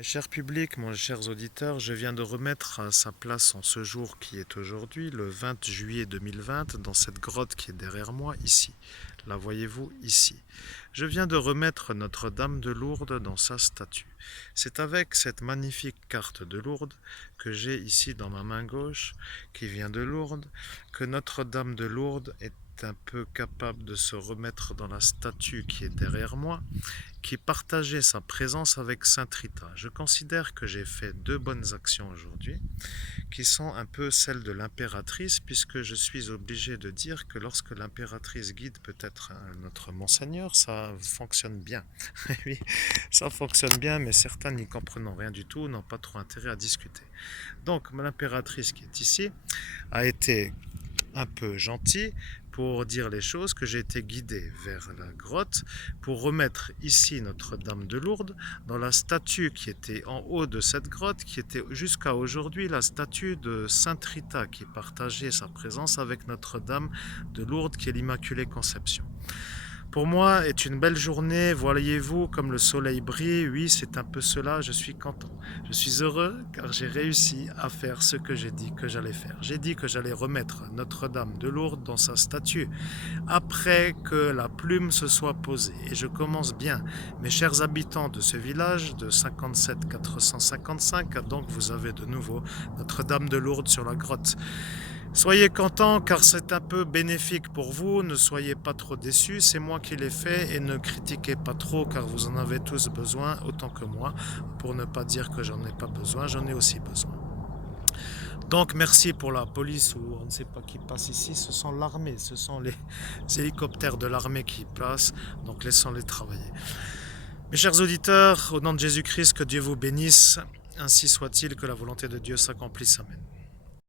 Mes chers publics, mes chers auditeurs, je viens de remettre à sa place en ce jour qui est aujourd'hui, le 20 juillet 2020, dans cette grotte qui est derrière moi, ici. La voyez-vous ici. Je viens de remettre Notre-Dame de Lourdes dans sa statue. C'est avec cette magnifique carte de Lourdes que j'ai ici dans ma main gauche, qui vient de Lourdes, que Notre-Dame de Lourdes est un peu capable de se remettre dans la statue qui est derrière moi, qui partageait sa présence avec Saint Rita. Je considère que j'ai fait deux bonnes actions aujourd'hui, qui sont un peu celles de l'impératrice, puisque je suis obligé de dire que lorsque l'impératrice guide peut-être notre monseigneur, ça fonctionne bien. Oui, ça fonctionne bien, mais certains n'y comprenant rien du tout n'ont pas trop intérêt à discuter. Donc l'impératrice qui est ici a été un peu gentil pour dire les choses, que j'ai été guidé vers la grotte pour remettre ici Notre-Dame de Lourdes dans la statue qui était en haut de cette grotte, qui était jusqu'à aujourd'hui la statue de Sainte Rita qui partageait sa présence avec Notre-Dame de Lourdes qui est l'Immaculée Conception. Pour moi, est une belle journée, voyez-vous, comme le soleil brille, oui, c'est un peu cela, je suis content. Je suis heureux car j'ai réussi à faire ce que j'ai dit que j'allais faire. J'ai dit que j'allais remettre Notre-Dame de Lourdes dans sa statue après que la plume se soit posée. Et je commence bien. Mes chers habitants de ce village de 57 455, donc vous avez de nouveau Notre-Dame de Lourdes sur la grotte. Soyez contents car c'est un peu bénéfique pour vous, ne soyez pas trop déçus, c'est moi qui l'ai fait et ne critiquez pas trop car vous en avez tous besoin autant que moi, pour ne pas dire que j'en ai pas besoin, j'en ai aussi besoin. Donc merci pour la police ou on ne sait pas qui passe ici, ce sont l'armée, ce sont les hélicoptères de l'armée qui passent, donc laissons-les travailler. Mes chers auditeurs, au nom de Jésus-Christ, que Dieu vous bénisse, ainsi soit-il, que la volonté de Dieu s'accomplisse. Amen.